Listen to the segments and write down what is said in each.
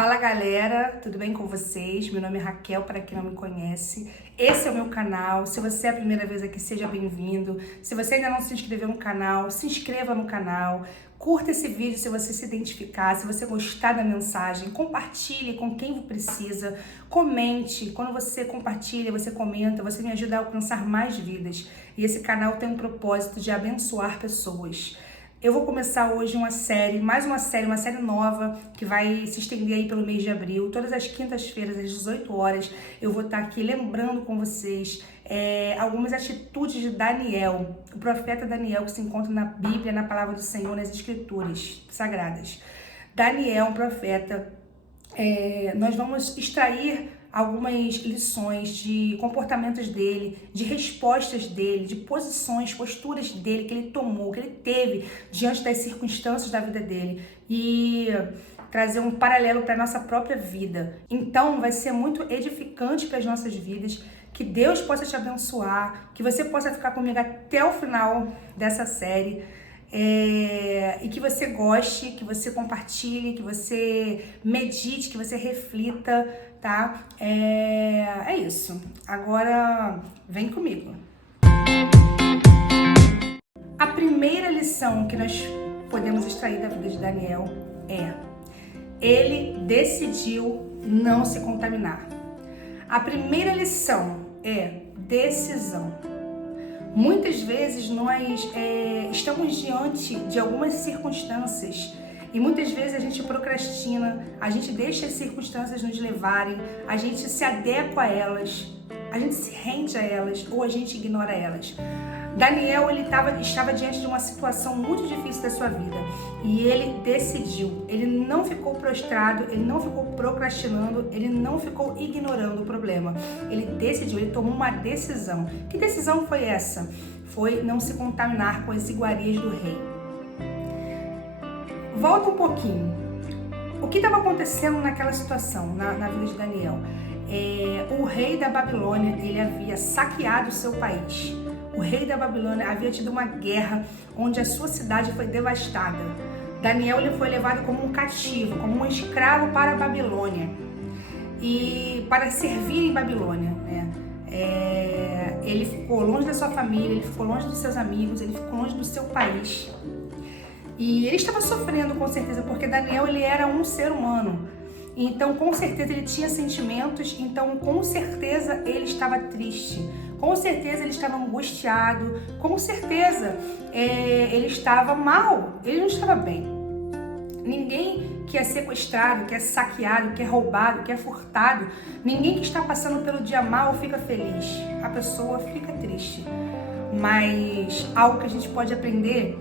Fala galera, tudo bem com vocês? Meu nome é Raquel, para quem não me conhece. Esse é o meu canal. Se você é a primeira vez aqui, seja bem-vindo. Se você ainda não se inscreveu no canal, se inscreva no canal. Curta esse vídeo se você se identificar, se você gostar da mensagem. Compartilhe com quem precisa. Comente. Quando você compartilha, você comenta, você me ajuda a alcançar mais vidas. E esse canal tem um propósito de abençoar pessoas. Eu vou começar hoje uma série nova, que vai se estender aí pelo mês de abril. Todas as quintas-feiras, às 18 horas, eu vou estar aqui lembrando com vocês algumas atitudes de Daniel, o profeta Daniel, que se encontra na Bíblia, na Palavra do Senhor, nas Escrituras Sagradas. Daniel, um profeta, nós vamos extrair algumas lições de comportamentos dele, de respostas dele, de posições, posturas dele que ele tomou, que ele teve diante das circunstâncias da vida dele e trazer um paralelo para a nossa própria vida. Então vai ser muito edificante para as nossas vidas, que Deus possa te abençoar, que você possa ficar comigo até o final dessa série. E que você goste, que você compartilhe, que você medite, que você reflita, tá? É isso. Agora, vem comigo. A primeira lição que nós podemos extrair da vida de Daniel ele decidiu não se contaminar. A primeira lição é decisão. Muitas vezes nós estamos diante de algumas circunstâncias e muitas vezes a gente procrastina, a gente deixa as circunstâncias nos levarem, a gente se adequa a elas, a gente se rende a elas ou a gente ignora elas. Daniel, ele estava diante de uma situação muito difícil da sua vida e ele decidiu, ele não ficou prostrado, ele não ficou procrastinando, ele não ficou ignorando o problema. Ele decidiu, ele tomou uma decisão. Que decisão foi essa? Foi não se contaminar com as iguarias do rei. Volta um pouquinho. O que estava acontecendo naquela situação, na vida de Daniel? O rei da Babilônia, ele havia saqueado o seu país. O rei da Babilônia havia tido uma guerra onde a sua cidade foi devastada. Daniel, ele foi levado como um cativo, como um escravo para a Babilônia e para servir em Babilônia, né? Ele ficou longe da sua família, ele ficou longe dos seus amigos, ele ficou longe do seu país. E ele estava sofrendo com certeza, porque Daniel, ele era um ser humano. Então, com certeza, ele tinha sentimentos, então, com certeza, ele estava triste. Com certeza ele estava angustiado, com certeza ele estava mal, ele não estava bem. Ninguém que é sequestrado, que é saqueado, que é roubado, que é furtado, ninguém que está passando pelo dia mal fica feliz, a pessoa fica triste. Mas algo que a gente pode aprender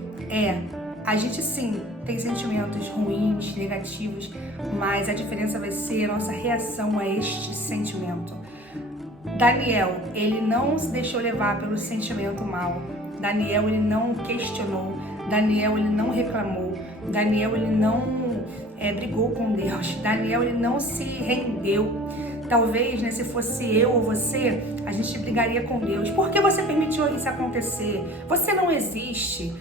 a gente sim tem sentimentos ruins, negativos, mas a diferença vai ser a nossa reação a este sentimento. Daniel, ele não se deixou levar pelo sentimento mal. Daniel, ele não questionou. Daniel, ele não reclamou. Daniel, ele não brigou com Deus. Daniel, ele não se rendeu. Talvez, né, se fosse eu ou você, a gente brigaria com Deus. Por que você permitiu isso acontecer? Você não existe.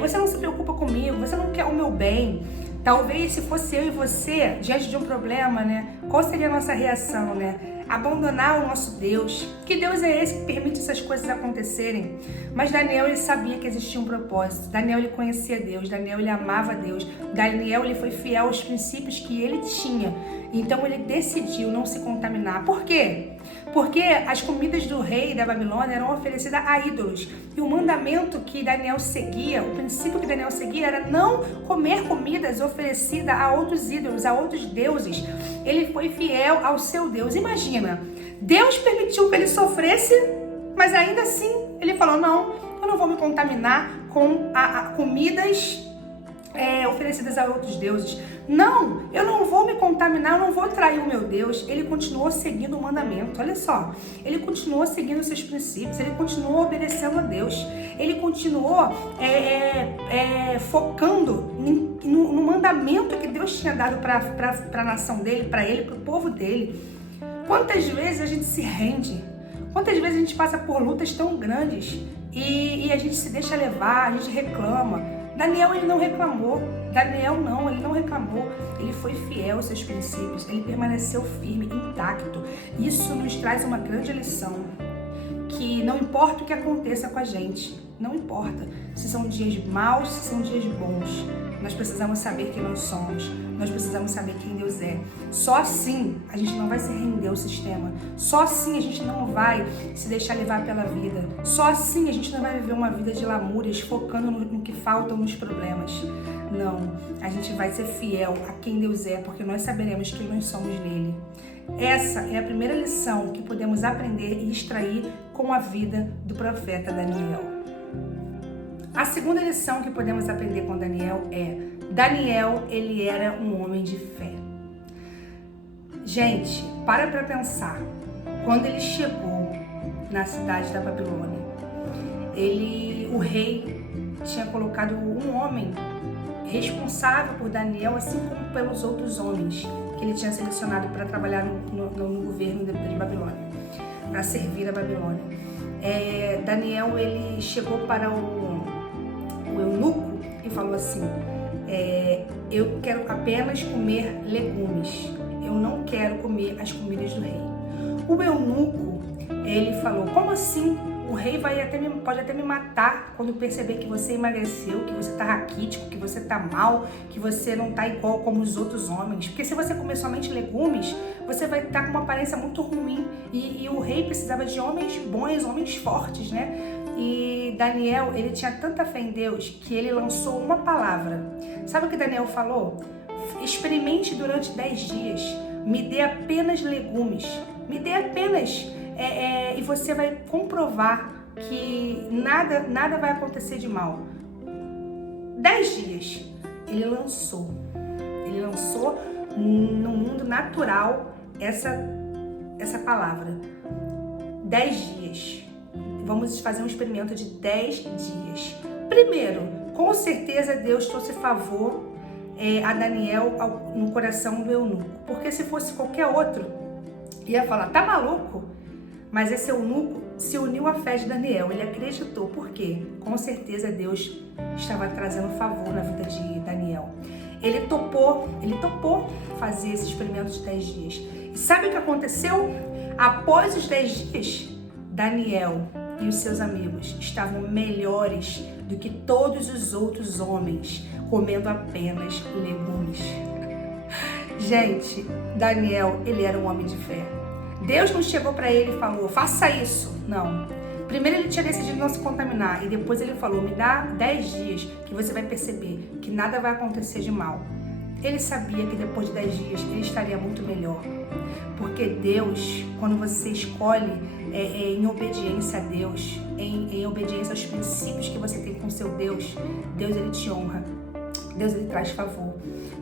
Você não se preocupa comigo. Você não quer o meu bem. Talvez, se fosse eu e você, diante de um problema, né, qual seria a nossa reação, né? Abandonar o nosso Deus. Que Deus é esse que permite essas coisas acontecerem? Mas Daniel, ele sabia que existia um propósito. Daniel, ele conhecia Deus. Daniel, ele amava Deus. Daniel, ele foi fiel aos princípios que ele tinha. Então, ele decidiu não se contaminar. Por quê? Porque as comidas do rei da Babilônia eram oferecidas a ídolos. E o mandamento que Daniel seguia, o princípio que Daniel seguia era não comer comidas oferecidas a outros ídolos, a outros deuses. Ele foi fiel ao seu Deus. Imagina, Deus permitiu que ele sofresse, mas ainda assim ele falou, não, eu não vou me contaminar com comidas oferecidas a outros deuses. Não, eu não vou me contaminar, eu não vou trair o meu Deus. Ele continuou seguindo o mandamento, olha só. Ele continuou seguindo os seus princípios, ele continuou obedecendo a Deus. Ele continuou focando no mandamento que Deus tinha dado para a nação dele, para ele, para o povo dele. Quantas vezes a gente se rende? Quantas vezes a gente passa por lutas tão grandes e a gente se deixa levar, a gente reclama? Daniel, ele não reclamou. Ele não reclamou. Ele foi fiel aos seus princípios. Ele permaneceu firme, intacto. Isso nos traz uma grande lição. Que não importa o que aconteça com a gente, não importa se são dias maus, se são dias bons, nós precisamos saber quem nós somos, nós precisamos saber quem Deus é. Só assim a gente não vai se render ao sistema, só assim a gente não vai se deixar levar pela vida, só assim a gente não vai viver uma vida de lamúrias, focando no que falta, nos problemas. Não, a gente vai ser fiel a quem Deus é, porque nós saberemos quem nós somos nele. Essa é a primeira lição que podemos aprender e extrair com a vida do profeta Daniel. A segunda lição que podemos aprender com Daniel é: Daniel, ele era um homem de fé. Gente, para pensar. Quando ele chegou na cidade da Babilônia, o rei tinha colocado um homem responsável por Daniel, assim como pelos outros homens que ele tinha selecionado para trabalhar no governo de Babilônia, para servir a Babilônia. Daniel, ele chegou para o eunuco e falou assim: eu quero apenas comer legumes, eu não quero comer as comidas do rei. O eunuco, ele falou: como assim? O rei pode até me matar quando perceber que você emagreceu, que você tá raquítico, que você tá mal, que você não tá igual como os outros homens. Porque se você comer somente legumes, você vai estar com uma aparência muito ruim. E o rei precisava de homens bons, homens fortes, né? E Daniel, ele tinha tanta fé em Deus que ele lançou uma palavra. Sabe o que Daniel falou? Experimente durante 10 dias. Me dê apenas legumes. Me dê apenas... e você vai comprovar que nada vai acontecer de mal. 10 dias ele lançou no mundo natural essa palavra. 10 dias. Vamos fazer um experimento de 10 dias. Primeiro, com certeza Deus trouxe favor a Daniel no coração do eunuco. Porque se fosse qualquer outro, ia falar: tá maluco? Mas esse eunuco se uniu à fé de Daniel, ele acreditou. Por quê? Com certeza Deus estava trazendo favor na vida de Daniel. Ele topou fazer esse experimento de 10 dias. E sabe o que aconteceu? Após os 10 dias, Daniel e os seus amigos estavam melhores do que todos os outros homens, comendo apenas legumes. Gente, Daniel, ele era um homem de fé. Deus não chegou para ele e falou: faça isso. Não. Primeiro ele tinha decidido não se contaminar e depois ele falou: me dá 10 dias que você vai perceber que nada vai acontecer de mal. Ele sabia que depois de 10 dias ele estaria muito melhor. Porque Deus, quando você escolhe em obediência a Deus, em obediência aos princípios que você tem com seu Deus, Deus, ele te honra. Deus, ele traz favor.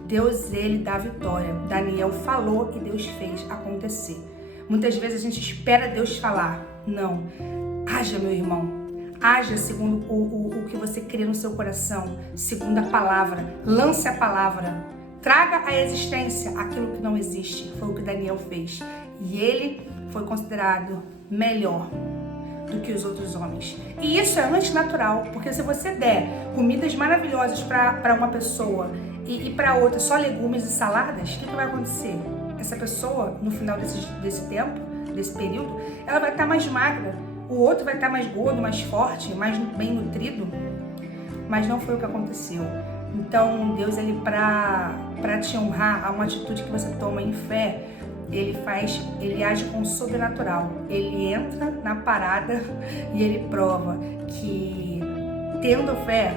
Deus, ele dá vitória. Daniel falou e Deus fez acontecer. Muitas vezes a gente espera Deus falar. Não. Haja, meu irmão. Haja segundo o que você crê no seu coração. Segundo a palavra. Lance a palavra. Traga à existência aquilo que não existe. Foi o que Daniel fez. E ele foi considerado melhor do que os outros homens. E isso é antinatural. Porque se você der comidas maravilhosas para uma pessoa e para outra só legumes e saladas, o que vai acontecer? Essa pessoa, no final desse tempo, desse período, ela vai estar mais magra. O outro vai estar mais gordo, mais forte, mais bem nutrido. Mas não foi o que aconteceu. Então, Deus, ele para te honrar, a uma atitude que você toma em fé, ele age com o sobrenatural. Ele entra na parada e ele prova que, tendo fé,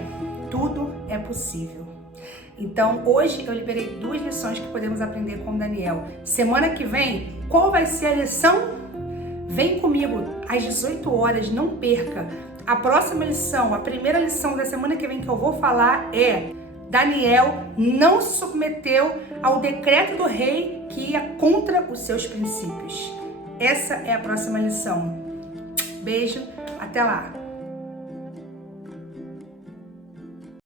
tudo é possível. Então, hoje eu liberei 2 lições que podemos aprender com Daniel. Semana que vem, qual vai ser a lição? Vem comigo às 18 horas, não perca. A próxima lição, a primeira lição da semana que vem que eu vou falar é: Daniel não se submeteu ao decreto do rei que ia contra os seus princípios. Essa é a próxima lição. Beijo, até lá!